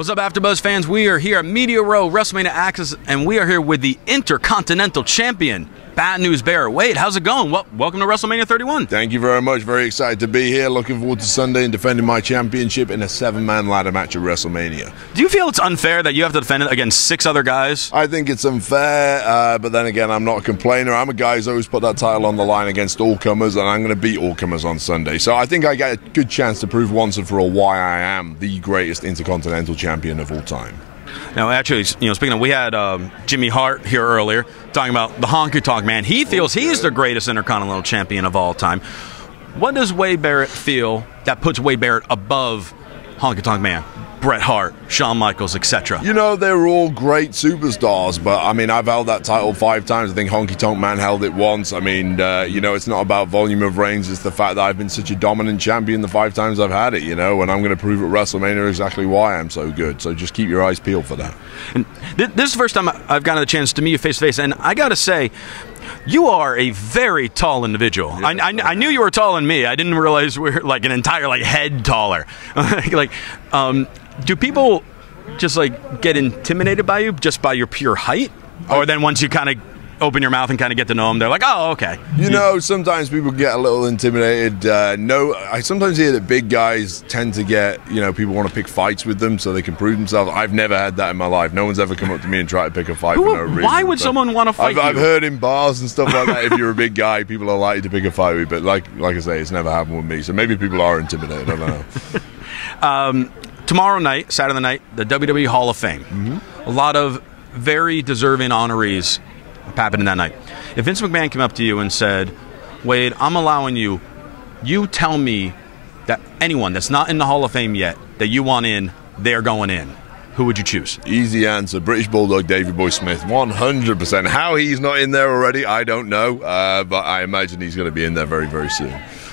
What's up, AfterBuzz fans? We are here at Media Row, Wrestlemania Axxess, and we are here with the Intercontinental Champion, Bad News Barrett. Wade, how's it going? Well, welcome to Wrestlemania 31. Thank you very much. Very excited to be here. Looking forward to Sunday and defending my championship in a 7-man ladder match at Wrestlemania. Do you feel it's unfair that you have to defend it against 6 other guys? I think it's unfair, but then again, I'm not a complainer. I'm a guy who's always put that title on the line against all comers, and I'm going to beat all comers on Sunday. So I think I get a good chance to prove once and for all why I am the greatest Intercontinental Champion of all time. Now, actually, speaking of, we had Jimmy Hart here earlier talking about the Honky Tonk Man. He feels he's the greatest Intercontinental Champion of all time. What does Wade Barrett feel that puts Wade Barrett above Honky Tonk Man, Bret Hart, Shawn Michaels, etc.? You know, they're all great superstars, but I mean, I've held that title 5 times. I think Honky Tonk Man held it once. I mean, you know, it's not about volume of reigns. It's the fact that I've been such a dominant champion the 5 times I've had it, you know, and I'm going to prove at WrestleMania exactly why I'm so good. So just keep your eyes peeled for that. And this is the first time I've gotten a chance to meet you face to face, and I got to say, you are a very tall individual. Yeah, I knew you were taller than me. I didn't realize we were like an entire head taller. Do people just get intimidated by you just by your pure height? Or then once you kind of open your mouth and kind of get to know them, they're like, oh, okay. You know, sometimes people get a little intimidated. No, I sometimes hear that big guys tend to get, you know, people want to pick fights with them so they can prove themselves. I've never had that in my life. No one's ever come up to me and tried to pick a fight for no reason. Why would someone want to fight you? I've heard in bars and stuff like that, if you're a big guy, people are likely to pick a fight with you. But like I say, it's never happened with me. So maybe people are intimidated. I don't know. Tomorrow night, Saturday night, the WWE Hall of Fame. Mm-hmm. A lot of very deserving honorees happening that night. If Vince McMahon came up to you and said, Wade, I'm allowing you tell me that anyone that's not in the Hall of Fame yet that you want in, they're going in, who would you choose? Easy answer. British Bulldog Davey Boy Smith, 100%. How he's not in there already, I don't know, but I imagine he's going to be in there very, very soon.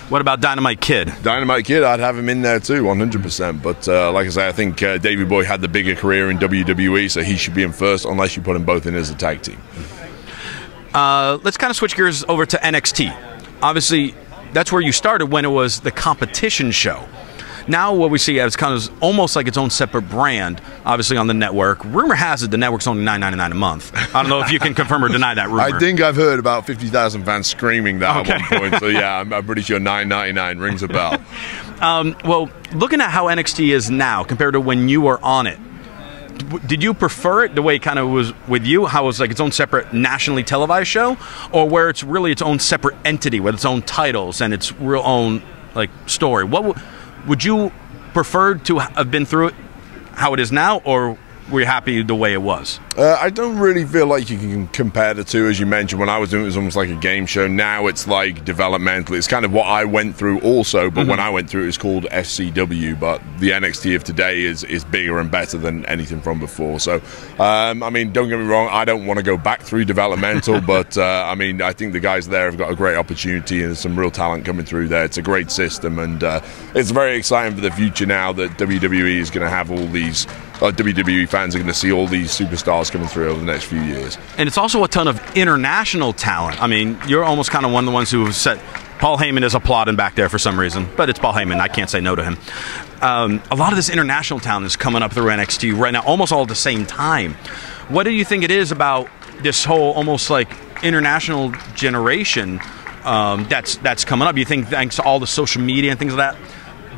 What about Dynamite Kid? Dynamite Kid, I'd have him in there too, 100%. But like I say, I think Davey Boy had the bigger career in WWE, so he should be in first unless you put them both in as a tag team. Let's kind of switch gears over to NXT. Obviously, that's where you started when it was the competition show. Now what we see is kind of almost like its own separate brand, obviously on the network. Rumor has it the network's only $9.99 a month. I don't know if you can confirm or deny that rumor. I think I've heard about 50,000 fans screaming that at one point. So yeah, I'm pretty sure $9.99 rings a bell. Well, looking at how NXT is now compared to when you were on it, did you prefer it the way it kind of was with you, how it was like its own separate nationally televised show, or where it's really its own separate entity with its own titles and its real own story? What would you prefer to have been through it how it is now, or were you happy the way it was? I don't really feel like you can compare the two. As you mentioned, when I was doing it, it was almost like a game show. Now it's like developmental. It's kind of what I went through also, but when I went through it was called FCW, but the NXT of today is bigger and better than anything from before. So, I mean, don't get me wrong, I don't want to go back through developmental, but I mean, I think the guys there have got a great opportunity and there's some real talent coming through there. It's a great system, and it's very exciting for the future now that WWE is going to have all these, WWE fans are going to see all these superstars coming through over the next few years. And it's also a ton of international talent. I mean, you're almost kind of one of the ones who said, Paul Heyman is applauding back there for some reason, but it's Paul Heyman. I can't say no to him. A lot of this international talent is coming up through NXT right now, almost all at the same time. What do you think it is about this whole almost like international generation that's coming up? Do you think thanks to all the social media and things like that,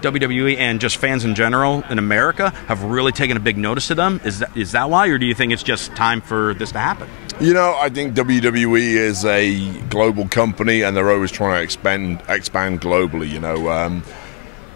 WWE and just fans in general in America have really taken a big notice to them? Is that why, or do you think it's just time for this to happen? You know, I think WWE is a global company, and they're always trying to expand globally. You know,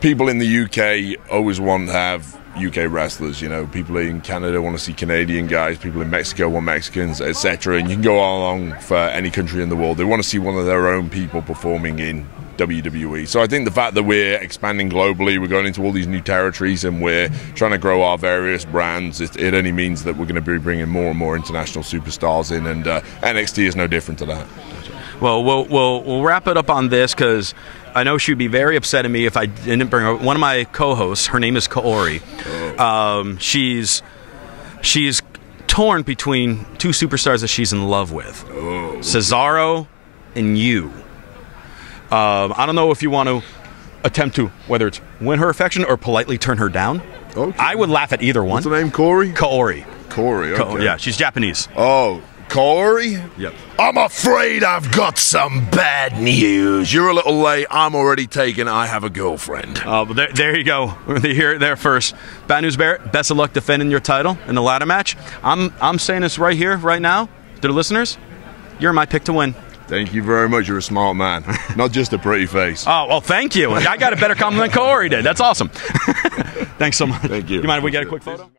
people in the UK always want to have UK wrestlers. You know, people in Canada want to see Canadian guys, people in Mexico want Mexicans, etc. And you can go along for any country in the world. They want to see one of their own people performing in WWE. So I think the fact that we're expanding globally, we're going into all these new territories, and we're trying to grow our various brands, it only means that we're going to be bringing more and more international superstars in, and NXT is no different to that. Well, we'll wrap it up on this, because I know she'd be very upset at me if I didn't bring her. One of my co-hosts, her name is Kaori. She's torn between 2 superstars that she's in love with, Cesaro and you. I don't know if you want to attempt to, whether it's win her affection or politely turn her down. Okay. I would laugh at either one. What's her name? Kaori? Kaori. Okay. Yeah, she's Japanese. Oh, Kaori? Yep. I'm afraid I've got some bad news. You're a little late. I'm already taken. I have a girlfriend. But there you go. You hear it there first. Bad news, Barrett. Best of luck defending your title in the ladder match. I'm saying this right here, right now, to the listeners. You're my pick to win. Thank you very much. You're a smart man. Not just a pretty face. Oh, well, thank you. I got a better compliment than Kaori did. That's awesome. Thanks so much. Thank you. You mind if we get a quick photo?